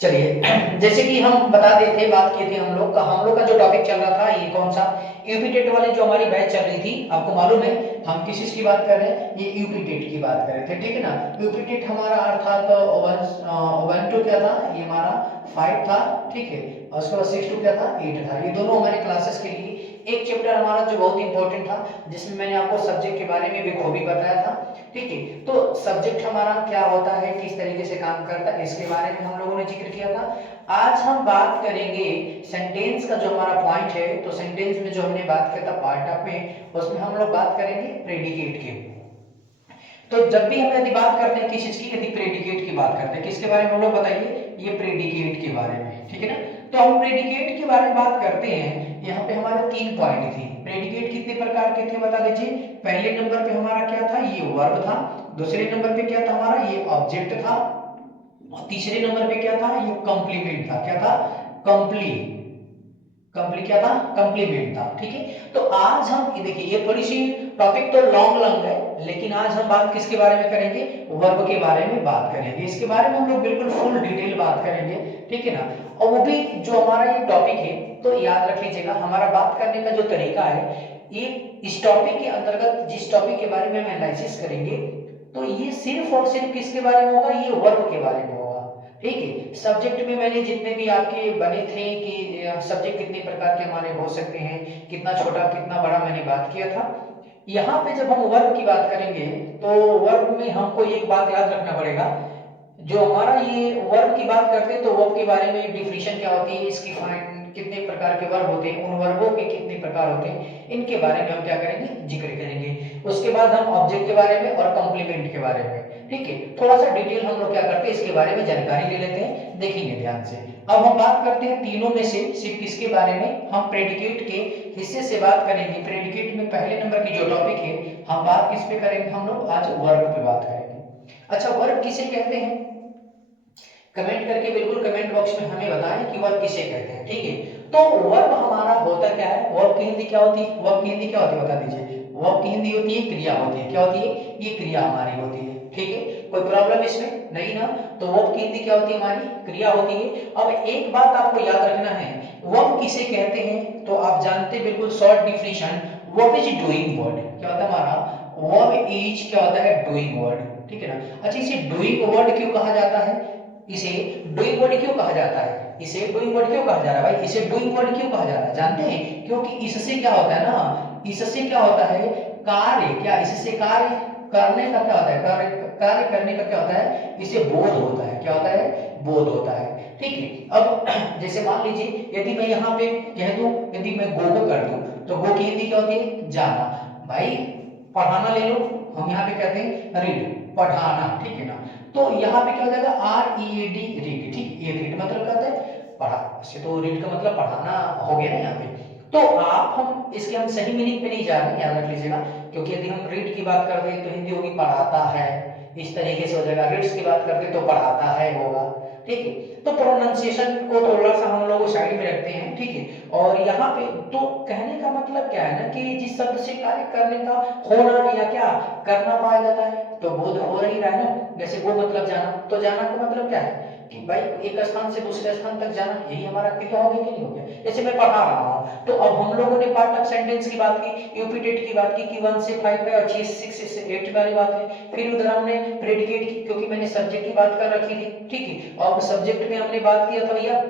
चलिए जैसे कि हम बता देते थे, बात किए थे हम लोग का जो टॉपिक चल रहा था ये कौन सा, यूपीटेट वाली जो हमारी बैच चल रही थी। आपको मालूम है हम किस चीज की बात कर रहे हैं, ये यूपीटेट की बात कर रहे थे, ठीक है ना। यूपीटेट हमारा अर्थात वन टू क्या था, ये हमारा 5 था, ठीक है। और उसके बाद 6 टू क्या था, 8 था। ये दोनों हमारे क्लासेस के लिए एक चैप्टर हमारा जो बहुत इंपॉर्टेंट था, जिसमें मैंने आपको सब्जेक्ट के बारे में बखूबी बताया था, ठीक है। तो सब्जेक्ट हमारा क्या होता है, किस तरीके से काम करता है, इसके बारे में हम लोगों ने जिक्र किया था। आज हम बात करेंगे सेंटेंस का जो हमारा पॉइंट है। तो सेंटेंस में जो हमने बात किया था पार्ट ऑफ में, उसमें हम लोग बात करेंगे प्रेडिकेट की। तो जब भी हम यदि बात करते हैं किस चीज की, यदि प्रेडिकेट की बात करते हैं, किसके बारे में हम लोग बताइए, ये प्रेडिकेट के बारे में, ठीक है ना। तो हम प्रेडिकेट के बारे में बात करते हैं, यहाँ पे हमारे 3 पॉइंट थे। प्रेडिकेट कितने प्रकार के थे बता दीजिए। पहले नंबर पे हमारा क्या था, ये वर्ब था। दूसरे नंबर पे क्या था हमारा, ये ऑब्जेक्ट था। और तीसरे नंबर पे क्या था, ये कंप्लीमेंट था। क्या था, कंप्ली कंप्ली क्या था, कंप्लीमेंट था, ठीक है। तो आज हम ये देखिए, ये थोड़ी सी टॉपिक तो लॉन्ग है, लेकिन आज हम बात किसके बारे में करेंगे, वर्ब के बारे में बात करेंगे। इसके बारे में हम लोग बिल्कुल फुल डिटेल बात करेंगे, ठीक है ना। और वो भी जो हमारा ये टॉपिक है, तो याद रख लीजिएगा हमारा बात करने का जो तरीका है, ये इस टॉपिक के अंतर्गत जिस टॉपिक के बारे में हम एनालिसिस करेंगे, तो ये सिर्फ और सिर्फ किसके बारे में होगा, ये वर्ब के बारे में होगा, ठीक है। सब्जेक्ट में मैंने जितने भी आपके बने थे कि सब्जेक्ट कितने प्रकार के हमारे हो सकते हैं, कितना छोटा कितना बड़ा, मैंने बात किया था। यहाँ पे जब हम वर्ब की बात करेंगे, तो वर्ब में हमको एक बात याद रखना पड़ेगा। जो हमारा ये वर्ब की बात करते हैं, तो वर्ब के बारे में डिफिनीशन क्या होती है, इसकी फाइंड कितने प्रकार के वर्ब होते हैं, उन वर्बों के कितने प्रकार होते हैं, इनके बारे में हम क्या करेंगे, जिक्र करेंगे। उसके बाद हम ऑब्जेक्ट के बारे में और कॉम्प्लीमेंट के बारे में, ठीक है, थोड़ा सा डिटेल हम लोग क्या करते हैं, इसके बारे में जानकारी ले लेते हैं, देखेंगे ध्यान से। अब हम बात करते हैं तीनों में से सिर्फ किसके बारे में, हम प्रेडिकेट के हिस्से से बात करेंगे। प्रेडिकेट में पहले नंबर की जो टॉपिक है, हम बात किस पे करेंगे, हम लोग आज वर्ब पे बात करेंगे। अच्छा, वर्ब किसे कहते हैं, कमेंट करके बिल्कुल कमेंट बॉक्स में हमें बताएं कि वर्ब किसे कहते हैं, ठीक है। तो वर्ब हमारा होता क्या है, वर्ब की हिंदी क्या होती है, वर्ब की हिंदी क्या होती है बता दीजिए। वर्ब की हिंदी होती है क्रिया होती है, क्या होती है, ये क्रिया हमारी होती है, ठीक है। कोई प्रॉब्लम इसमें नहीं ना। तो वर्ब की हिंदी क्या होती है, हमारी क्रिया होती है। अब एक बात आपको याद रखना है, वर्ब किसे कहते हैं, तो आप जानते बिल्कुल short definition, verb is doing word. क्या होता है हमारा, वर्ब इज क्या होता है, डूइंग वर्ड, ठीक है ना। अच्छा, इसे डूइंग वर्ड क्यों कहा जाता है, इसे डूइंग वर्ड क्यों कहा जाता है, इसे डूइंग वर्ड क्यों कहा जा रहा है भाई, इसे डूइंग वर्ड क्यों कहा जा रहा है, जानते हैं, क्योंकि इससे क्या होता है ना, इससे क्या होता है, कार्य, क्या इससे कार्य करने का क्या होता है, कार्य करने का क्या होता है, इसे बोध होता है, क्या होता है, बोध होता है, ठीक है। अब जैसे मान लीजिए यदि मैं यहाँ पे कह दूं, यदि मैं गो को कर दूं, तो गो की हिंदी क्या होती है, जाना। भाई पढ़ाना ले लो, हम यहाँ पे कहते हैं रीड, पढ़ाना, ठीक है ना। तो यहाँ पे क्या हो जाएगा, R E A D, read, ठीक। ये रीड मतलब क्या होता है, पढ़ा, वैसे तो रीड का मतलब पढ़ाना हो गया ना यहाँ पे। तो आप हम इसके हम सही मीनिंग पे नहीं जा रहे, याद रख लीजिएगा। क्योंकि यदि हम रीड की बात करते हैं तो हिंदी होगी पढ़ाता है, इस तरीके से हो जाएगा। रीड्स की बात करते हैं तो पढ़ाता है होगा, ठीक है। तो प्रोनाउंसिएशन को थोड़ा सा हम लोग साइड में रखते हैं, ठीक है। और यहाँ पे तो कहने का मतलब क्या है ना, कि जिस शब्द से कार्य करने का होना या क्या करना पाया जाता है, तो बोध हो रही रहा है ना। जैसे वो मतलब जाना, तो जाना का मतलब क्या है, कि भाई एक स्थान से दूसरे स्थान तक जाना, यही हमारा क्रिया हो गया कि नहीं हो गया। जैसे मैं पढ़ा रहा हूँ, तो अब हम लोगों ने पार्ट ऑफ सेंटेंस की बात की, यूपीटेट की बात की कि 1 से 5 है और 6 से 8 वाली बात है। फिर उधर हमने प्रेडिकेट की, क्योंकि मैंने सब्जेक्ट की बात कर रखी थी, ठीक है। और सब्जेक्ट में हमने बात किया था भैया,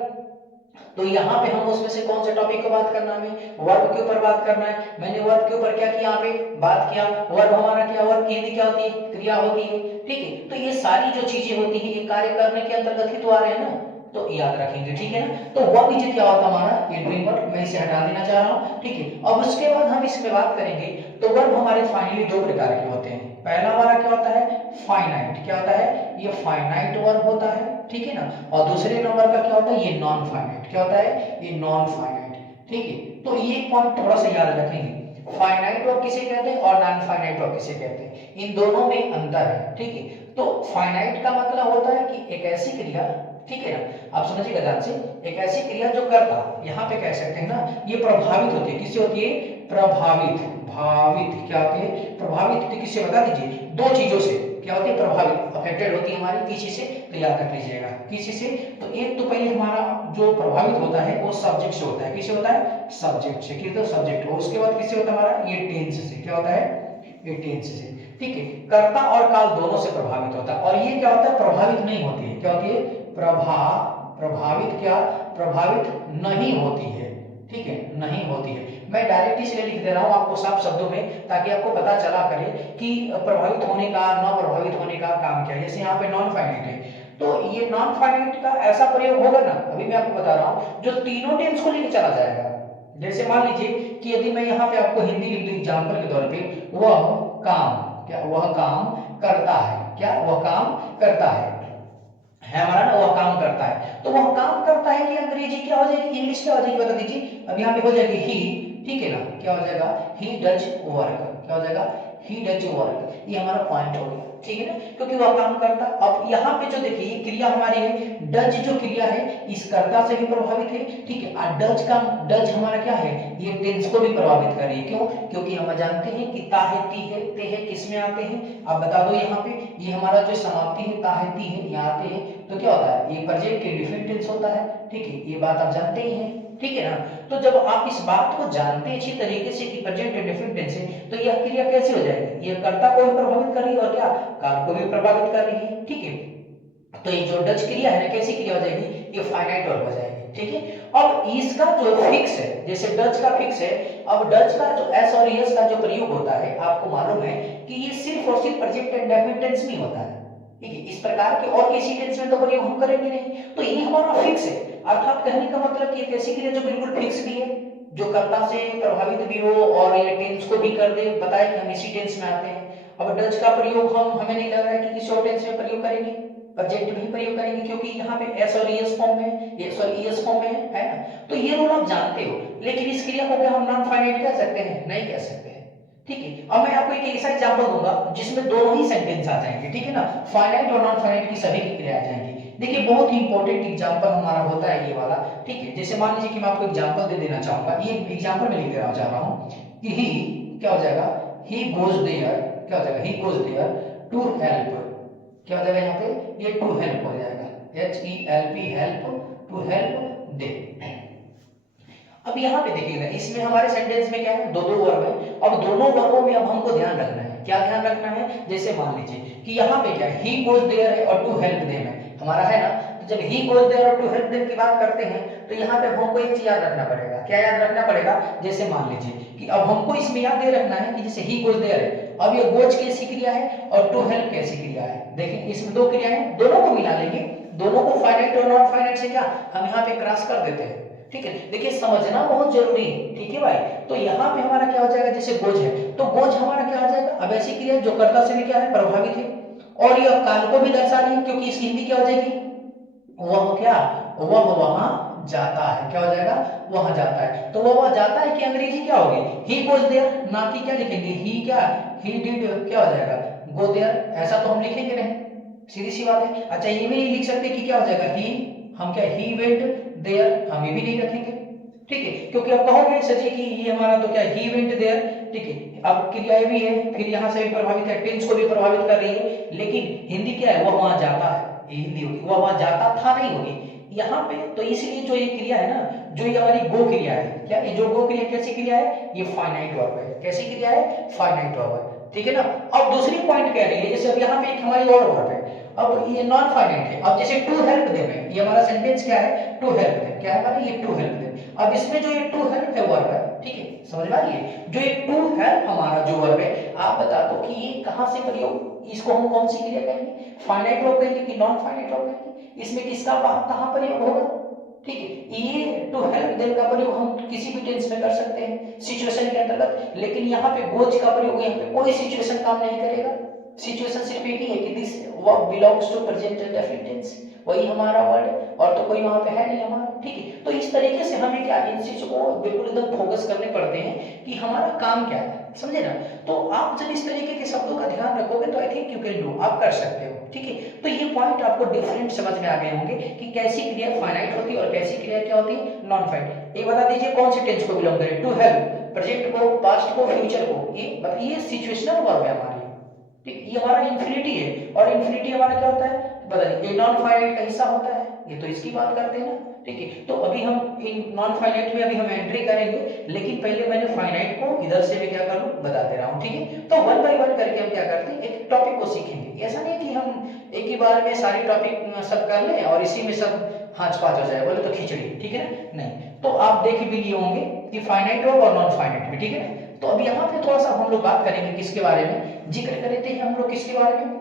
तो यहाँ पे हम उसमें से कौन से टॉपिक को बात करना है, वर्ब के ऊपर बात करना है। मैंने वर्ब के ऊपर क्या किया, यहाँ पे बात किया। वर्ब हमारा क्या, वर्ब की हिंदी क्या होती है, क्रिया होती है, ठीक है। तो ये सारी जो चीजें होती है, ये कार्य करने के अंतर्गत ही तो आ रहे हैं ना, तो याद रखेंगे, ठीक है ना। तो वर्ब नीचे क्या होता है हमारा, ये डूइंग वर्ब, मैं इसे हटा देना चाह रहा हूँ, ठीक है। अब उसके बाद हम इसमें बात करेंगे, तो वर्ब हमारे फाइनली 2 प्रकार के होते हैं। पहला हमारा क्या होता है, फाइनाइट, क्या होता है, ये फाइनाइट वर्ब होता है, ठीक है ना। और दूसरे नंबर का क्या होता है, ये नॉन फाइनाइट, क्या होता है, ये नॉन फाइनाइट, ठीक है। तो ये पॉइंट थोड़ा सा याद रखेंगे, फाइनाइट वर्ब किसे कहते हैं और नॉन फाइनाइट वर्ब किसे कहते हैं, इन दोनों में अंतर है, ठीक है। तो फाइनाइट का मतलब होता है कि एक ऐसी क्रिया, ठीक है ना, आप समझिएगा ध्यान से, एक ऐसी क्रिया जो करता, यहाँ पे कह सकते हैं ना, ये प्रभावित होती है, किससे होती है, प्रभावित, भावित, क्या होती है, प्रभावित होती है, किससे बता दीजिए, 2 चीजों से, क्या होती है, प्रभावित, अफेक्टेड होती है हमारी किसी से, तो तो याद रख लीजिएगा किसी से। तो एक तो पहले हमारा जो प्रभावित होता है वो सब्जेक्ट से होता है। किससे होता है? सब्जेक्ट से। किस तो सब्जेक्ट हो। उसके बाद किससे होता है हमारा? ये टेंस से। क्या होता है? ये टेंस से। ठीक है, कर्ता और काल दोनों से प्रभावित होता है। और ये क्या होता है? प्रभावित नहीं होती है। क्या होती है? प्रभावित क्या? प्रभावित नहीं होती है। ठीक है, नहीं होती है। मैं डायरेक्ट इसलिए लिख दे रहा हूं आपको साफ शब्दों में, ताकि आपको पता चला करे कि प्रभावित होने का, न प्रभावित होने का काम क्या है। जैसे यहाँ पे नॉन फाइनाइट है, तो ये नॉन फाइनाइट का ऐसा प्रयोग होगा ना, अभी मैं आपको बता रहा हूं, जो तीनों टेंस को लेकर चला जाएगा। जैसे मान लीजिए कि यदि मैं यहाँ पे आपको हिंदी लिख दूं एग्जाम्पल के तौर पे, वह काम, क्या वह काम करता है, क्या वह काम करता है हमारा ना, वह काम करता है। तो वह काम करता है कि अंग्रेजी क्या हो जाएगी, इंग्लिश क्या हो जाएगी, बता दीजिए। अब यहाँ पे हो जाएगी ही। ठीक है ना, क्या हो जाएगा? He does work. क्या हो जाएगा? He does work. ये हमारा पॉइंट हो गया। ठीक है ना, क्योंकि वह काम करता। अब यहाँ पे जो देखिए ये क्रिया हमारी है, डज जो क्रिया है इस कर्ता से भी प्रभावित है। ठीक है, और डज का, डज हमारा क्या है? ये टेंस को भी प्रभावित कर रही है। क्यों? क्योंकि हम जानते हैं कि ता है, ती है, ते है किस में आते हैं। आप बता दो यहाँ पे, ये हमारा जो समाप्ति है ता है, ती है, यहाँ आते हैं। तो क्या होता है? ये प्रेजेंट इंडेफिनिट टेंस होता है। ठीक है, ये बात आप जानते ही हैं। ठीक है ना, तो जब आप इस बात को जानते हैं अच्छी तरीके से कि प्रेजेंट इंडेफिनिट टेंस है, तो यह क्रिया कैसे हो जाएगी? ये कर्ता को भी प्रभावित कर रही है और क्या काल को भी प्रभावित कर रही है। ठीक है, तो ये जो डच क्रिया है ना, कैसी क्रिया हो जाएगी? ये फाइनाइट वर्ब हो जाएगी। ठीक है, अब इसका जो फिक्स है, जैसे डच का फिक्स है, अब डच का जो एस और एस का जो प्रयोग होता है, आपको मालूम है कि ये सिर्फ और सिर्फ प्रेजेंट इंडेफिनिट टेंस में होता है। ठीक है, इस प्रकार के और किसी टेंस में तो प्रयोग हम करेंगे नहीं। तो ये हमारा फिक्स है, अर्थात कहने का मतलब कि एक ऐसी क्रिया जो बिल्कुल फिक्स भी है, जो कर्ता से प्रभावित भी हो और ये टेंस को भी कर दे, बताए कि हम इसी टेंस में आते हैं। अब डच का प्रयोग हमें नहीं लग रहा है कि किसी और टेंस में प्रयोग करेंगे, प्रेजेंट में ही प्रयोग करेंगे, क्योंकि यहाँ पे एस और ईएस फॉर्म में, एस और ईएस फॉर्म में है ना। तो ये रूल आप जानते हो, लेकिन इस क्रिया को क्या हम नॉन फाइनाइट कह सकते हैं? नहीं कह सकते हैं। ठीक है, अब मैं आपको एक ऐसा एग्जांपल दूंगा जिसमें दोनों ही सेंटेंस आ जाएंगे। ठीक है ना, फाइनाइट और नॉन फाइनाइट की सभी की क्रिया आ जाएंगी। देखिए बहुत ही इंपॉर्टेंट एग्जांपल हमारा होता है ये वाला। ठीक है, जैसे मान लीजिए कि मैं आपको एग्जांपल दे देना चाहूंगा, ये एग्जांपल में लिख देना चाह रहा हूं कि ही क्या हो जाएगा? He goes there. क्या हो जाएगा? He goes there to help. क्या हो जाएगा यहाँ पे? ये टू हेल्प हो जाएगा, H E L P, help, to help दे। अब यहाँ पे देखिएगा, इसमें हमारे सेंटेंस में क्या है? दो दो वर्ब है। अब दोनों वर्बों में अब हमको ध्यान रखना है। क्या ध्यान रखना है? जैसे मान लीजिए कि यहाँ पे क्या है? ही गोज देयर है और टू हेल्प देम है हमारा, है ना। तो जब ही गोज देयर और टू हेल्प देम की बात करते हैं, तो यहाँ पे हमको एक चीज याद रखना पड़ेगा। क्या याद रखना पड़ेगा? जैसे मान लीजिए कि अब हमको इसमें याद दे रखना है कि जैसे ही गोज देयर है, अब ये गोज कैसी क्रिया है और टू हेल्प कैसी क्रिया है। देखिए इसमें दो क्रिया है, दोनों को मिला लेंगे, दोनों को फाइनाइट और नॉन फाइनाइट से क्या हम यहाँ पे क्रॉस कर देते हैं। ठीक है, देखिए समझना बहुत जरूरी है। ठीक है भाई, तो यहाँ पे हमारा क्या हो जाएगा? जैसे गोज है, तो गोज हमारा क्या हो जाएगा? अब ऐसी क्रिया जो कर्ता से भी क्या है? प्रभावित है, और यह काल को भी दर्शा रही है, क्योंकि इसकी हिंदी क्या हो जाएगी? वह क्या? वह वहां जाता है। क्या हो जाएगा? वहां जाता है। तो वह जाता है कि अंग्रेजी क्या होगी? ही गोज देयर, ना कि क्या लिखेंगे? ही क्या? ही डिड क्या हो जाएगा? Go there. ऐसा तो हम लिखेंगे नहीं, सीधी सी बात है। अच्छा ये भी नहीं लिख सकते कि क्या हो जाएगा? ही, हम क्या ही वेंट देयर, हम ये भी नहीं रखेंगे। ठीक है, क्योंकि अब कहोगे सर जी कि ये हमारा तो क्या ही वेंट देयर। ठीक है, अब क्रिया भी है, फिर यहाँ से भी प्रभावित है, टेंस को भी प्रभावित कर रही है, लेकिन हिंदी क्या है? वह वहां जाता है, ये हिंदी होगी। वह वहां जाता था नहीं होगी यहाँ पे। तो इसलिए जो ये क्रिया है ना, जो ये हमारी गो क्रिया है, क्या ये जो गो क्रिया कैसी क्रिया है? ये फाइनाइट वर्ब है। कैसी क्रिया है? फाइनाइट वर्ब है। ठीक है ना। अब दूसरी पॉइंट कह रही है, जैसे अब यहाँ पे एक हमारी और वर्ब है, अब ये नॉन फाइनाइट है। अब जैसे टू हेल्प देम है, ये हमारा सेंटेंस क्या है? To help them. क्या है हमारा? ये टू हेल्प देम। अब इसमें जो ये टू हेल्प है वर्ब है, ठीक है, समझ में आ रही है? जो ये टू हेल्प हमारा जो वर्ब है, आप बता दो कि ये कहां से प्रयोग, इसको हम कौन सी क्रिया कहेंगे? फाइनाइट वर्ब कहेंगे कि नॉन फाइनाइट वर्ब कहेंगे? इसमें किसका कहां प्रयोग होगा? ठीक है, ये टू हेल्प देम का प्रयोग हम किसी भी टेंस में कर सकते हैं सिचुएशन के अंतर्गत, लेकिन यहाँ पे गोज का प्रयोग यहाँ पे कोई सिचुएशन काम नहीं करेगा। सिचुएशन सिर्फ एक ही है कि this verb belongs to present indefinite tense, वही हमारा वर्ड है, और तो कोई वहां पे है नहीं हमारा। ठीक है, तो इस तरीके से हमें क्या इन चीजों को बिल्कुल एकदम फोकस करने पड़ते हैं कि हमारा काम क्या है, समझे ना। तो आप जब इस तरीके के शब्दों का ध्यान रखोगे तो I think you can do, आप कर सकते हो। ठीक है, तो ये पॉइंट आपको डिफरेंट समझ में आ गए होंगे कि कैसी क्रिया फाइनाइट होती है और कैसी क्रिया क्या होती है? Non finite. ये बता दीजिए कौन से टेंस को बिलोंग करे? टू हेल्प, प्रेजेंट को, पास्ट को, फ्यूचर को। ये सिचुएशनल वर्ब है हमारी। ठीक, ये हमारा इंफिनिटी है, और इंफिनिटी हमारा क्या होता है? बदल, ये नॉन फाइनाइट का हिस्सा होता है, ये तो इसकी बात करते हैं ना, ठीक है। तो अभी हम इन नॉन फाइनाइट में अभी हम एंट्री करेंगे, लेकिन पहले मैंने फाइनाइट को इधर से भी क्या कर लूं, बता दे रहा हूं, ठीक है। तो वन बाय वन करके हम क्या करते हैं, एक टॉपिक को सीखेंगे। ऐसा नहीं कि हम एक ही बार में सारी टॉपिक सब कर लें और इसी में सब हाथ पाँच हो जाए, बोले तो खिचड़ी, ठीक है ना, नहीं। तो आप देख भी लिए होंगे कि फाइनाइट और नॉन फाइनाइट में, ठीक है ना। तो अब यहाँ पे थोड़ा सा हम लोग बात करेंगे किसके बारे में, जिक्र करते हैं हम लोग किसके बारे में,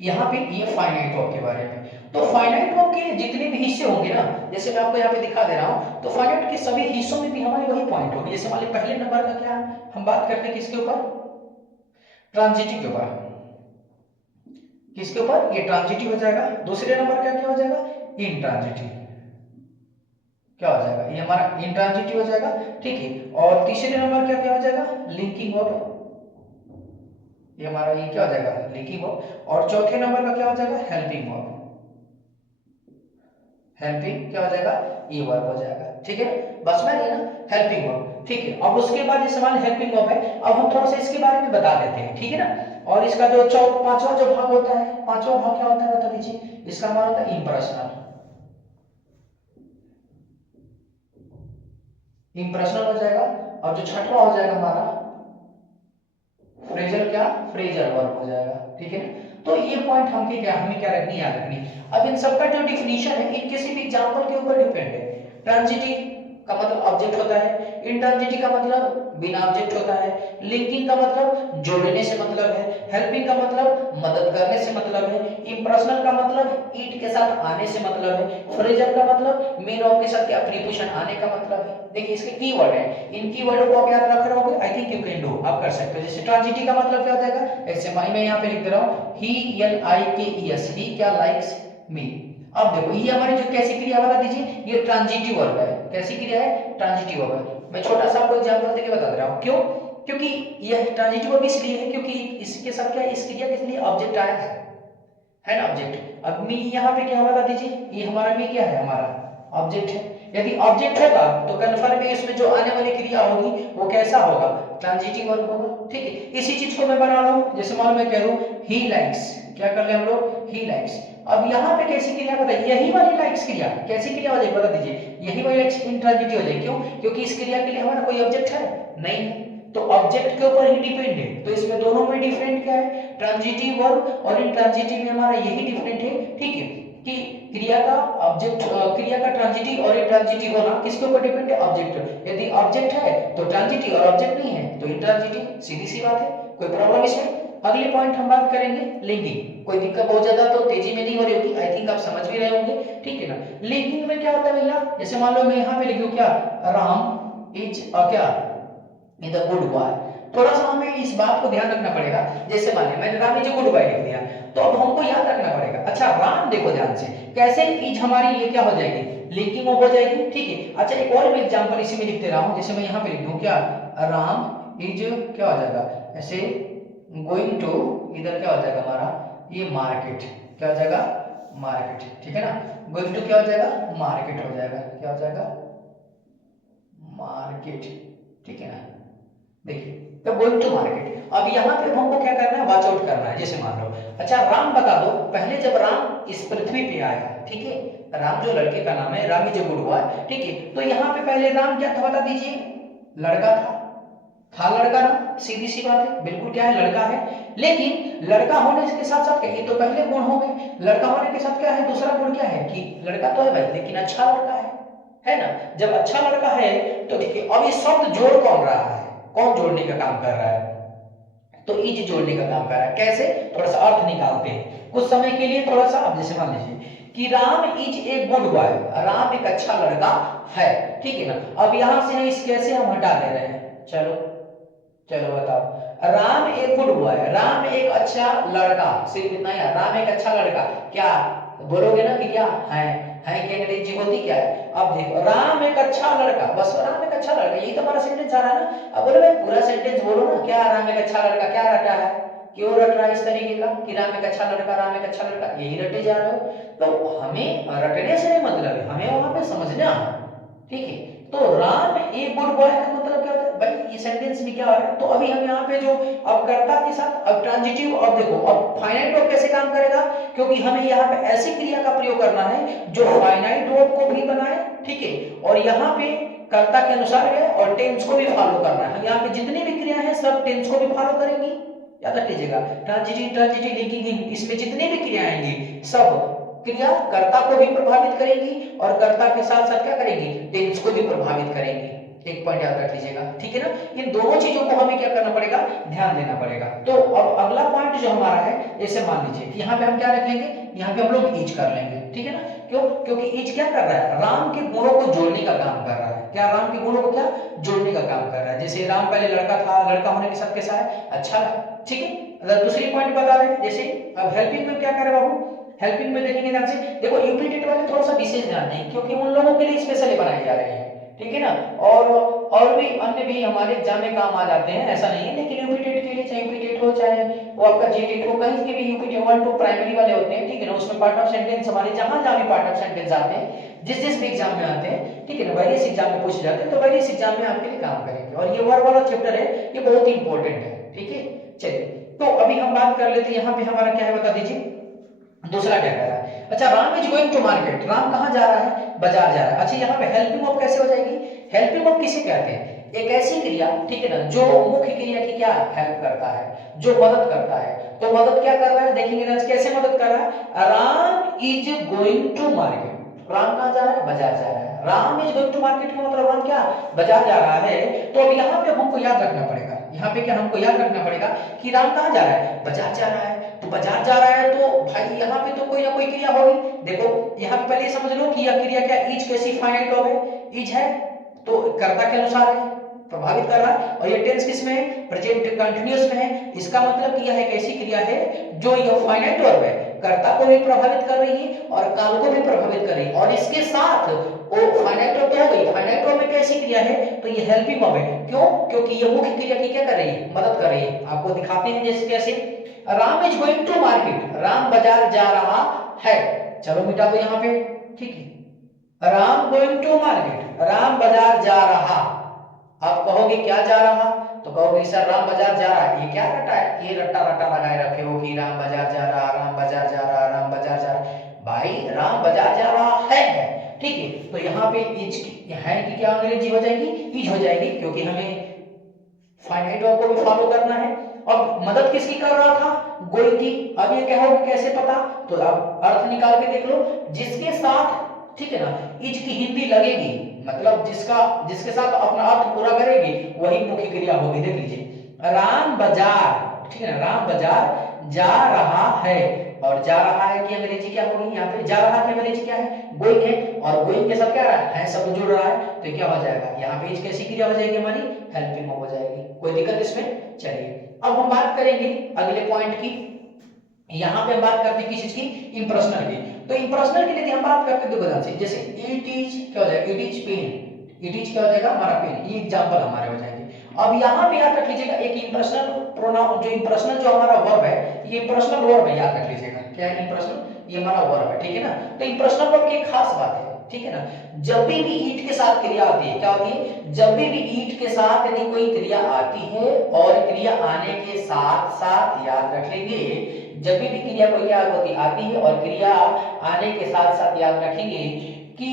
यहाँ पे ये फाइनाइट वर्ब के बारे में। तो फाइनाइट वर्ब के जितने भी हिस्से होंगे ना, जैसे मैं आपको यहाँ पे दिखा दे रहा हूँ, तो फाइनाइट के सभी हिस्सों में भी हमारे वही पॉइंट होंगे। जैसे मान लीजिए पहले नंबर का क्या हम बात करते हैं, किसके ऊपर, ट्रांजिटिव के ऊपर, किसके ऊपर, ये ट्रांजिटिव हो जाएगा। दूसरे नंबर का क्या हो जाएगा, इंट्रांजिटिव, क्या हो जाएगा, ये हमारा इंट्रांजिटिव हो जाएगा, ठीक है। और तीसरे नंबर का क्या हो जाएगा, लिंकिंग वर्ब, ये हमारा ये क्या हो जाएगा, लिंकिंग वर्ब। और चौथे नंबर का क्या हो जाएगा, हेल्पिंग वर्ब, हेल्पिंग क्या हो जाएगा, ये वर्ब हो जाएगा, ठीक है। बस में ये ना हेल्पिंग वर्ब, ठीक है। अब उसके बाद जैसे मान हेल्पिंग वर्ब है, अब हम थोड़ा सा इसके बारे में बता देते हैं, ठीक है ना। और इसका जो पांचवा जो भाग होता है, पांचवा भाग क्या होता है बता दीजिए, इसका हमारा होता है इंप्रेशनल, इंप्रेशनल हो जाएगा। और जो छठवां हो जाएगा हमारा फ्रेजल, क्या, फ्रेजल वर्ब हो जाएगा, ठीक है। तो ये पॉइंट हमें क्या रखनी, याद रखनी। अब इन सबका जो डिफिनीशन है, इन किसी भी एग्जांपल के ऊपर डिपेंड है। ट्रांजिटिव का मतलब ऑब्जेक्ट होता है, इंट्रांजिटिव का मतलब बिना ऑब्जेक्ट होता है, लिंकिंग का मतलब जोड़ने से मतलब है, हेल्पिंग का मतलब मदद करने से मतलब है, इंप्रेशनल का मतलब ईट के साथ आने से मतलब है, फ्रेजल का मतलब मेन ऑफ के साथ क्या, प्रीपोजिशन आने का मतलब है। देखिए इसके कीवर्ड है, इन कीवर्ड को आप याद रख रहे होगे, I think you can do, आप कर सकते हो। जैसे ट्रांजिटिव का मतलब क्या हो जाएगा, ऐसे मैं यहाँ पे लिख दे रहा हूँ, ही एल आई के ई एस, ही क्या लाइक्स मी। अब देखो ये हमारी जो कैसी क्रिया बता दीजिए, ये ट्रांजिटिव वर्ब है, कैसी क्रिया है, ट्रांजिटिव वर्ब है। मैं छोटा सा आपको एग्जांपल देके बता दे रहा हूँ, क्यों, क्योंकि यह ट्रांजिटिव वर्ब इसलिए है क्योंकि इसके साथ क्या, इस क्रिया के लिए ऑब्जेक्ट आया है ना, ऑब्जेक्ट। अब मी यहाँ पे क्या बता दीजिए, ये हमारा मी क्या है, हमारा ऑब्जेक्ट है। यदि ऑब्जेक्ट होगा तो कन्फर्म है इसमें जो आने वाली क्रिया होगी वो कैसा होगा, ट्रांजिटिव वर्ब होगा, ठीक है। इसी चीज को मैं बना रहा हूँ, जैसे मान लो मैं कह रहा हूँ ही लाइक्स, क्या कर ले हम लोग, ही लाइक्स। अब यहाँ पे कैसी क्रिया बताइए, यही वाली लाइक्स क्रिया कैसी क्रिया हो जाएगी बता दीजिए, यही वाली लाइक्स इंट्रांजिटिव हो जाएगी, क्यों, क्योंकि इस क्रिया के लिए हमारा कोई ऑब्जेक्ट है नहीं है, तो ऑब्जेक्ट के ऊपर ही डिपेंड है। तो इसमें दोनों में डिफरेंट क्या है, ट्रांजिटिव वर्ब और इंट्रांजिटिव में हमारा यही डिफरेंट है, ठीक है, कि क्रिया का ऑब्जेक्ट, क्रिया का ट्रांजिटिव और इंट्रांजिटिव होना किसके ऊपर डिपेंड है, ऑब्जेक्ट। यदि ऑब्जेक्ट है तो ट्रांजिटिव और ऑब्जेक्ट नहीं है तो इंट्रांजिटिव, सीधी सी बात है, कोई प्रॉब्लम इसमें। अगले पॉइंट हम बात करेंगे लिंकिंग। कोई दिक्कत बहुत ज्यादा तो तेजी में नहीं हो रही होगी, आई थिंक आप समझ भी रहे होंगे, ठीक है ना। लिंकिंग में क्या होता है भैया, जैसे मान लो मैं यहाँ पे लिख दूं क्या, राम इज क्या, इज अ गुड बॉय। थोड़ा सा हमें इस बात को ध्यान रखना पड़ेगा, जैसे मान लिया मैंने Ram is a good boy लिख दिया, तो अब हमको याद रखना पड़ेगा, अच्छा राम देखो ध्यान से कैसे इज हमारी ये क्या हो जाएगी, लिंकिंग हो जाएगी, ठीक है। अच्छा एक और मैं एग्जांपल इसी में लिख दे रहा हूं, जैसे मैं यहाँ पे लिख दूं क्या, राम इज क्या हो जाएगा, ऐसे गोइंग टू, इधर क्या हो जाएगा हमारा ये मार्केट, क्या हो जाएगा, मार्केट, ठीक है ना। गोइंग टू क्या हो जाएगा, मार्केट हो जाएगा, क्या हो जाएगा, मार्केट, ठीक है ना। देखिए तो गोइंग टू मार्केट, अब यहाँ पे हमको क्या करना है, वॉच आउट करना है। जैसे मान लो अच्छा राम बता दो, पहले जब राम इस पृथ्वी पे आया, ठीक है, राम जो लड़के का नाम है, Ram is a good boy, ठीक है। तो यहाँ पे पहले राम क्या था बता दीजिए, लड़का था लड़का ना, सीधी सी बात है, बिल्कुल क्या है, लड़का है। लेकिन लड़का होने के साथ साथ ये तो पहले गुण हो गए, लड़का होने के साथ क्या है, दूसरा गुण क्या है कि लड़का तो है भाई लेकिन अच्छा लड़का है ना। जब अच्छा लड़का है तो देखिए अब ये शब्द जोड़ कौन रहा है, कौन जोड़ने का काम कर रहा है, तो इज जोड़ने का काम कर रहा है। कैसे, थोड़ा सा अर्थ निकालते हैं कुछ समय के लिए, थोड़ा सा। अब जैसे मान लीजिए कि Ram is a good boy, Ram एक अच्छा लड़का है, ठीक है ना। अब यहां से इस कैसे हम हटा ले रहे हैं, चलो चलो बताओ, राम एक गुड बॉय, राम एक अच्छा लड़का, सिर्फ इतना ही, राम एक अच्छा लड़का, क्या बोलोगे ना कि क्या है कि अंग्रेजी होती क्या है। अब देखो राम एक अच्छा लड़का, बस राम एक अच्छा लड़का, यही तो हमारा सेंटेंस आ रहा है ना। अब बोलो भाई पूरा सेंटेंस बोलो ना, क्या राम एक अच्छा लड़का, क्या रटा है, क्यों रट रहा है इस तरीके का कि राम एक अच्छा लड़का, राम एक अच्छा लड़का, यही रटे जा रहे हो। तो हमें रटने से नहीं मतलब है, हमें वहां पे समझना है, ठीक है। तो राम ए गुड बॉय का मतलब क्या होता है भाई, ये सेंटेंस में क्या हो रहा है, तो अभी हम यहाँ पे जो अब कर्ता के साथ अब ट्रांजिटिव, अब देखो अब फाइनाइट वर्ब कैसे काम करेगा, क्योंकि हमें यहाँ पे ऐसी क्रिया का प्रयोग करना है जो फाइनाइट वर्ब को भी बनाए, ठीक है, और यहाँ पे कर्ता के अनुसार है और टेंस को भी फॉलो करना है। यहाँ पे जितनी भी क्रिया है सब टेंस को भी फॉलो करेंगी, याद रख लीजिएगा। ट्रांजिटिव, ट्रांजिटिव, लिंकिंग, इसमें जितनी भी क्रिया आएंगी सब क्रिया कर्ता को भी प्रभावित करेंगी और कर्ता के साथ साथ क्या करेंगी, टेंस को भी प्रभावित करेंगी। एक पॉइंट याद रख लीजिएगा, ठीक है ना। इन दोनों चीजों को हमें क्या करना पड़ेगा, ध्यान देना पड़ेगा। तो अब अगला पॉइंट जो हमारा है, जैसे मान लीजिए यहाँ पे हम क्या रख लेंगे, यहाँ पे हम लोग ईच कर लेंगे, ठीक है ना। क्यों, क्योंकि ईच क्या कर रहा है, राम के गुणों को जोड़ने का काम कर रहा है। क्या, राम के गुणों को क्या जोड़ने का काम कर रहा है। जैसे राम पहले लड़का था, लड़का होने के साथ कैसा है, अच्छा है, ठीक है। अगर दूसरी पॉइंट बता रहे हैं, जैसे अब हेल्पिंग में क्या करे बाबू, हेल्पिंग में देखेंगे ध्यान से, देखो यूपीटेट वाले थोड़ा सा विशेष ध्यान दें क्योंकि उन लोगों के लिए स्पेशली बनाए जा रहे हैं, ठीक है ना। और भी अन्य भी हमारे एग्जाम में काम आ जाते हैं, ऐसा नहीं है, लेकिन यूपीटेट के लिए चाहे यूपीटेट हो चाहे वो आपका जीटेट हो, कहीं के भी यूपीटेट 1 2 प्राइमरी वाले होते हैं, ठीक है ना। उसमें पार्ट ऑफ सेंटेंस हमारे जहां जहां भी पार्ट ऑफ सेंटेंस आते हैं, जिस भी एग्जाम में आते हैं, ठीक है ना, वेरियस एग्जाम में पूछे जाते हैं, तो वेरियस एग्जाम में आपके लिए काम करेंगे। और ये वर्ब वाला चैप्टर है, ये बहुत ही इंपॉर्टेंट है, ठीक है। चलिए, तो अभी हम बात कर लेते हैं, यहाँ पे हमारा क्या है बता दीजिए, दूसरा क्या कह रहा है। अच्छा, Ram is going to market, Ram कहाँ जा रहा है, बाजार जा रहा है। अच्छा, यहाँ पे हेल्पिंग वर्ब कैसे हो जाएगी, हेल्पिंग वर्ब किसे कहते हैं, एक ऐसी क्रिया, ठीक है ना, जो मुख्य क्रिया की क्या हेल्प करता है, जो मदद करता है। तो मदद क्या कर रहा है, देखेंगे ना कैसे मदद कर रहा है। Ram is going to market, Ram कहाँ जा रहा है, बाजार जा रहा है। Ram is going to market का मतलब राम क्या, बाजार जा रहा है। तो अब यहाँ पे हमको याद रखना पड़ेगा, यहाँ पे क्या हमको याद रखना पड़ेगा कि राम कहाँ जा रहा है, बाजार जा रहा है। तो बाजार जा रहा है तो भाई यहाँ पे तो कोई ना कोई क्रिया होगी। देखो यहाँ पे पहले समझ लो कि यह क्रिया क्या, इज कैसी फाइनाइट वर्ब है, इज है तो कर्ता के अनुसार है, प्रभावित कर रहा है। और ये टेंस किस में है, प्रेजेंट कंटीन्यूअस में है। इसका मतलब कि यह एक ऐसी क्रिया है जो यह फाइनाइट वर्ब है, कर्ता को भी प्रभावित कर रही है और काल को भी प्रभावित कर रही है। और इसके साथ वो फाइनाइट वर्ब क्या हो गई, फाइनाइट वर्ब में कैसी क्रिया है, तो ये हेल्पिंग वर्ब है। क्यों, क्योंकि ये मुख्य क्रिया की क्या कर रही है, मदद कर रही है। आपको दिखाते हैं जैसे कैसे, Ram is going to market, Ram बाजार जा रहा है। चलो मिटा दो यहाँ पे, ठीक है। Ram going to market, Ram बाजार जा रहा। आप कहोगे क्या जा रहा, तो कहोगे सर राम बाजार जा रहा है। ये क्या रटा है, ये रट्टा रट्टा लगाए रखे हो कि राम बाजार जा रहा, राम बाजार जा रहा, राम बाजार जा रहा। भाई राम बाजार जा रहा है, ठीक है। तो यहाँ पे इज है कि क्या अंग्रेजी हो जाएगी, इज हो जाएगी, क्योंकि हमें फाइनाइट वर्ब को भी फॉलो करना है। अब मदद किसकी कर रहा था, गोइंग की। अब ये क्या होगा, कैसे पता, तो अब अर्थ निकाल के देख लो। जिसके साथ, ठीक है ना, इज की हिंदी लगेगी, मतलब जिसके साथ अपना अर्थ पूरा करेगी, वही मुख्य क्रिया होगी। देख लीजिए, राम बाजार, ठीक है ना, राम बाजार जा रहा है। और जा रहा है की अंग्रेजी क्या होगी, यहाँ पे जा रहा की अंग्रेजी क्या है, गोइंग है। और गोइंग के साथ क्या रहा है, सब जुड़ रहा है, तो क्या हो जाएगा, यहाँ पे इज कैसी क्रिया हो जाएगी, हमारी हेल्पिंग हो जाएगी। कोई दिक्कत इसमें। चलिए, अब हम बात करेंगे अगले पॉइंट की। यहाँ पे हम बात करते हैं किस चीज की, इंप्रेशनल की। तो इंप्रेशनल के लिए हम बात करते हैं, देखो से, जैसे इट इज क्या हो जाएगा, it is pen, it is क्या हो जाएगा हमारा पेन। ये एग्जांपल हमारे हो जाएंगे। अब यहाँ पे याद रख लीजिएगा, एक इंप्रेशनल प्रोनाउन, जो इंप्रेशनल जो हमारा वर्ब है, ये इंप्रेशनल वर्ब है, याद रख लीजिएगा। क्या है इंप्रेशनल, ये हमारा वर्ब है, ठीक है ना। तो इंप्रेशनल वर्ब की एक खास बात है, ठीक है ना, जब भी ईट के साथ क्रिया आती है, क्या होती है, जब भी ईट के साथ यदि कोई क्रिया आती है, और क्रिया आने के साथ साथ याद रख लेंगे, जब भी क्रिया कोई क्या होती आती है और क्रिया आने के साथ साथ याद रखेंगे कि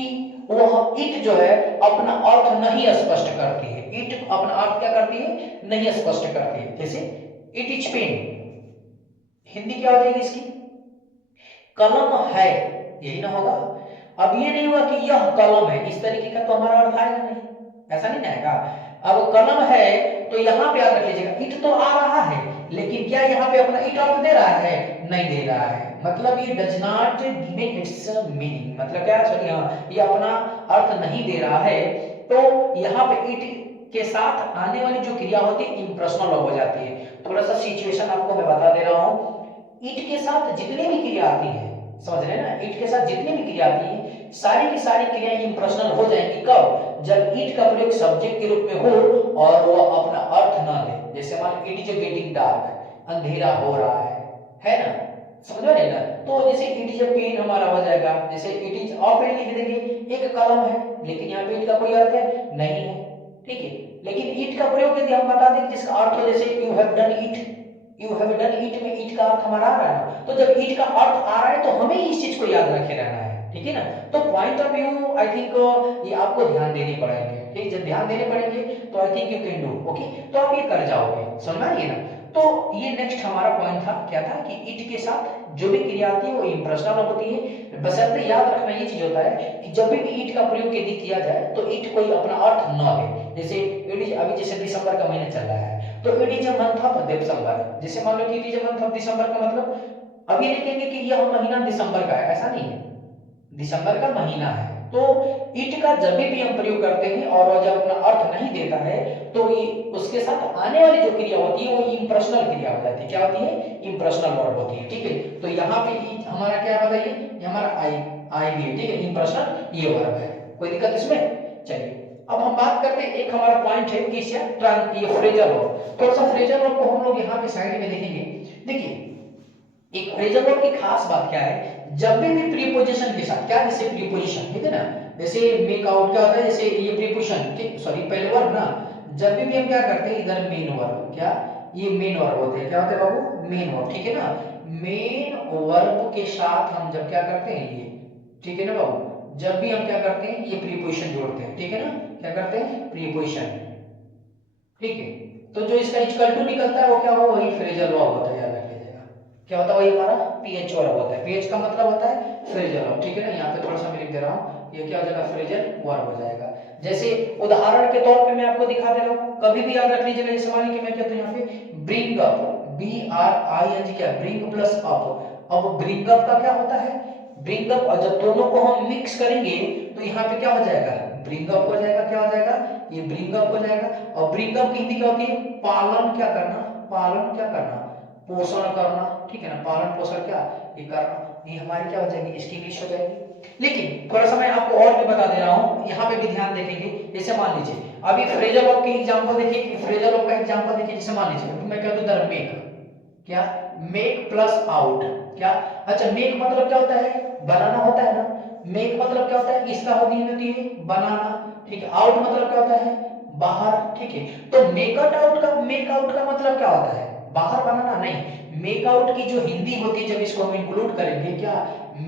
वह इट जो है अपना अर्थ नहीं स्पष्ट करती है। इट अपना अर्थ क्या करती है, नहीं स्पष्ट करती है। जैसे इट इज पेन, हिंदी क्या हो जाएगी इसकी, कलम है, यही ना होगा। अब ये नहीं हुआ कि यह कलम है, इस तरीके का तो हमारा अर्थ आएगा नहीं, ऐसा नहीं आएगा। अब कलम है तो यहाँ पे याद रख लीजिएगा, इट तो आ रहा है, लेकिन क्या यहाँ पे अपना इट अर्थ दे रहा है, नहीं दे रहा है। मतलब ये does not give its meaning, मतलब क्या, सॉरी हाँ, ये अपना अर्थ नहीं दे रहा है। तो यहाँ पे इट के साथ आने वाली जो क्रिया होती है इंप्रेशनल हो जाती है। थोड़ा सा सिचुएशन आपको मैं बता दे रहा हूँ। ईट के साथ जितनी भी क्रिया आती है, समझ रहे हैं ना, ईट के साथ जितनी भी क्रिया आती है, सारी की सारी क्रियाएं इंप्रेशनल हो जाएंगी। कब, जब ईट का प्रयोग सब्जेक्ट के रूप में हो और वो अपना अर्थ ना दे। जैसे मान इट इज गेटिंग डार्क, अंधेरा हो रहा है ना, समझ रहे हैं ना। तो जैसे इट इज पेन हमारा हो जाएगा, जैसे इट इज अ पेन लिख देंगे, एक कलम है, लेकिन यहाँ पे इट का कोई अर्थ है नहीं है, ठीक है। लेकिन ईट का प्रयोग यदि हम बता दें जिसका अर्थ हो, जैसे you have done eat, you have done eat में ईट का अर्थ हमारा आ रहा है ना, तो जब ईट का अर्थ आ रहा है तो हमें इस चीज को याद रखे रहना है, ठीक है ना। तो point of view I think ये आपको ध्यान देने पड़ेंगे, ठीक, जब ध्यान देने पड़ेंगे तो I think you can do, okay, तो आप ये कर जाओगे, समझ में आ रही है ना। तो ये नेक्स्ट हमारा पॉइंट था, क्या था कि ईट के साथ जो भी क्रिया आती है वो इंप्रेशनल होती है, बशर्ते याद रखना ये चीज होता है कि जब भी ईट का प्रयोग यदि किया जाए तो ईट कोई अपना अर्थ न दे। जैसे इट इज, अभी जैसे दिसंबर का महीना चल रहा है तो it is a month of December, जैसे मान लो कि it is a month of December का मतलब अभी नहीं कहेंगे कि यह महीना दिसंबर का है, ऐसा नहीं है, दिसंबर का महीना है। तो इट का जब भी हम प्रयोग करते हैं और वह जब अपना अर्थ नहीं देता है तो ये उसके साथ आने वाली जो क्रिया होती है वो इंप्रेशनल क्रिया हो जाती है, क्या होती है, इंप्रेशनल वर्ब होती है, ठीक है। तो यहाँ पे हमारा क्या बताइए, ये हमारा आई भी है, ठीक है, इंप्रेशनल ये वर्ब है, कोई दिक्कत इसमें। चलिए अब हम बात करते हैं, एक हमारा पॉइंट है कि ये फ्रेजल वर्ब, थोड़ा सा फ्रेजल वर्ब को हम लोग यहाँ पे साइड में देखेंगे। देखिए एक फ्रेजल वर्ब की खास बात क्या है, जब भी प्रीपोजिशन के साथ, क्या, जैसे प्रीपोजिशन, ठीक है ना, जैसे मेक आउट क्या होता है, जैसे ये प्रीपोजिशन, ठीक, सॉरी पहले वर्ब ना, जब भी हम क्या करते हैं इधर मेन वर्ब, क्या, ये मेन वर्ब होते हैं, क्या होते हैं बाबू, मेन वर्ब, ठीक है ना। मेन वर्ब के साथ हम जब क्या करते हैं ये, ठीक है ना बाबू, जब भी हम क्या करते हैं ये प्रीपोजिशन जोड़ते हैं, ठीक है ना, क्या करते हैं प्रीपोजिशन, ठीक है। तो जो इसका इक्वल टू निकलता है वो क्या हो, वही फ्रेजल वर्ब होता है, याद रख लीजिएगा, क्या होता है, वही हमारा पीएच वर्ब होता है, पीएच का मतलब होता है फ्रेजल वर्ब, ठीक है ना। यहाँ पे थोड़ा सा मैं लिख दे रहा हूँ, ये क्या हो जाएगा, फ्रेजल वर्ब हो जाएगा। जैसे उदाहरण के तौर पे मैं आपको दिखा दे रहा हूँ, कभी भी याद रख लीजिएगा, जैसे मान लीजिए मैं कहता हूँ यहाँ पे bring up, B R I N G, क्या, ब्रिंग प्लस अप, अब ब्रिंग अप का क्या होता है, ब्रिंग अप, और जब दोनों को हम मिक्स करेंगे तो यहाँ पे क्या हो जाएगा, ब्रिंग अप हो जाएगा, क्या हो जाएगा, ये ब्रिंग अप हो जाएगा। और ब्रिंग अप की हिंदी क्या होती है, पालन क्या करना, पालन क्या करना, पोषण करना, ठीक है ना, पालन पोषण क्या, ये करना, ये हमारी क्या हो जाएगी, इसकी इंग्लिश हो जाएगी। लेकिन थोड़ा सा मैं आपको और भी बता दे रहा हूँ, यहाँ पे भी ध्यान देखेंगे। जैसे मान लीजिए अभी फ्रेजल वर्ब की एग्जांपल देखिए, फ्रेजल वर्ब का एग्जांपल देखिए, जैसे मान लीजिए मैं कह दूं द मेक, क्या, मेक प्लस आउट, क्या, अच्छा मेक मतलब क्या होता है, बनाना होता है ना, मेक मतलब क्या होता है, इसका होती है बनाना, ठीक है। आउट मतलब क्या होता है, बाहर, ठीक है। तो मेक आउट का मतलब क्या होता है, बाहर बनाना नहीं, मेक आउट की जो हिंदी होती है जब इसको हम इंक्लूड करेंगे, क्या,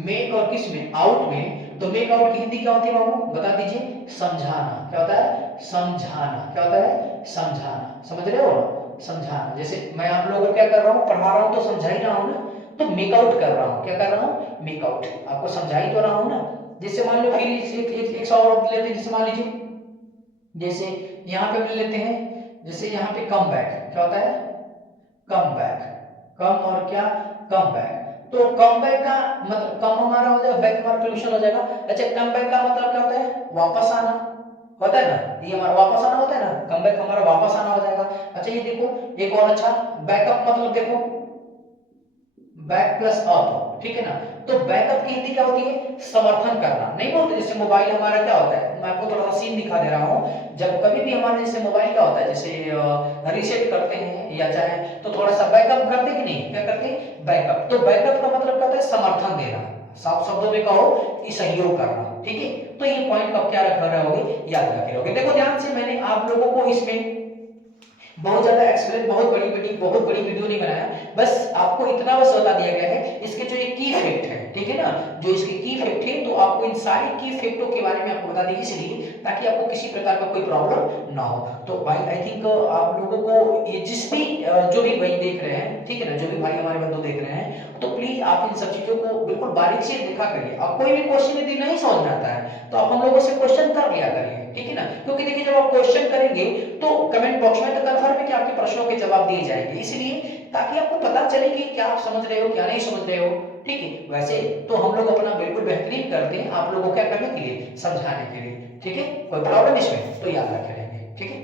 मेक और किस में, आउट में, तो मेक आउट की हिंदी क्या होती है बाबू, बता दीजिए, समझाना, क्या होता है, समझाना, क्या होता है, समझाना, समझ रहे हो, समझाना। जैसे मैं आप लोगों को क्या कर रहा हूँ, पढ़ा रहा हूँ तो समझा ही रहा हूँ ना, तो मेक आउट कर रहा हूँ, क्या कर रहा हूँ, मेक आउट, आपको समझा ही तो रहा हूँ ना। जैसे मान लो फिर एक सौ और लेते हैं, जैसे मान लीजिए, जैसे यहाँ पे लेते हैं, जैसे यहाँ पे कम बैक, क्या होता है, कम बैक, कम और क्या, कम बैक, तो कम बैक का मतलब कम हमारा हो जाएगा, बैक हमारा प्रीपोजिशन हो जाएगा। अच्छा कम बैक का मतलब क्या होता है, वापस आना होता है ना, ये हमारा वापस आना होता है ना, कम बैक हमारा वापस आना हो जाएगा। अच्छा ये देखो एक और अच्छा, बैकअप मतलब देखो, बैक प्लस अप, ठीक है ना। तो बैकअप की हिंदी क्या होती है, समर्थन करना, नहीं बोलते, जैसे मोबाइल हमारा क्या होता है, मैं आपको थोड़ा सा सीन दिखा दे रहा हूँ, जब कभी भी हमारे जैसे मोबाइल क्या होता है, जैसे रीसेट करते हैं या चाहे तो थोड़ा सा बैकअप करते कि नहीं, क्या करते हैं, बैकअप। तो बैकअप का मतलब क्या होता है, समर्थन देना, साफ शब्दों में कहो कि सहयोग करना, ठीक है। तो ये पॉइंट कब क्या रख रहोगे, याद रखे रहोगे। देखो ध्यान से, मैंने आप लोगों को इसमें बहुत ज्यादा एक्सप्लेन, बहुत बड़ी वीडियो नहीं बनाया, बस आपको इतना बस बता दिया गया है इसके जो ये की फैक्ट है, ठीक है ना, जो इसके की फैक्ट है, तो आपको इन सारी की फैक्टों के बारे में आपको बता दी, इसलिए ताकि आपको किसी प्रकार का कोई प्रॉब्लम ना हो। तो भाई आई थिंक आप लोगों को ये जिस भी जो भी भाई देख रहे हैं, ठीक है ना, जो भी भाई हमारे बंधु देख रहे हैं, तो प्लीज आप इन सब चीजों को बिल्कुल बारीक से देखा करिए। आप कोई भी क्वेश्चन यदि नहीं समझ में आता है तो आप हम लोगों से क्वेश्चन कर लिया करिए, ठीक है ना, क्योंकि देखिए जब आप क्वेश्चन करेंगे तो कमेंट बॉक्स में तो कंफर्म है कि आपके प्रश्नों के जवाब दिए जाएंगे, इसलिए ताकि आपको पता चले कि क्या आप समझ रहे हो क्या नहीं समझ रहे हो, ठीक है। वैसे तो हम लोग अपना बिल्कुल बेहतरीन करते हैं आप लोगों को क्या करने के लिए, समझाने के लिए, ठीक है। कोई प्रॉब्लम इसमें तो याद रखे रहेंगे, ठीक है।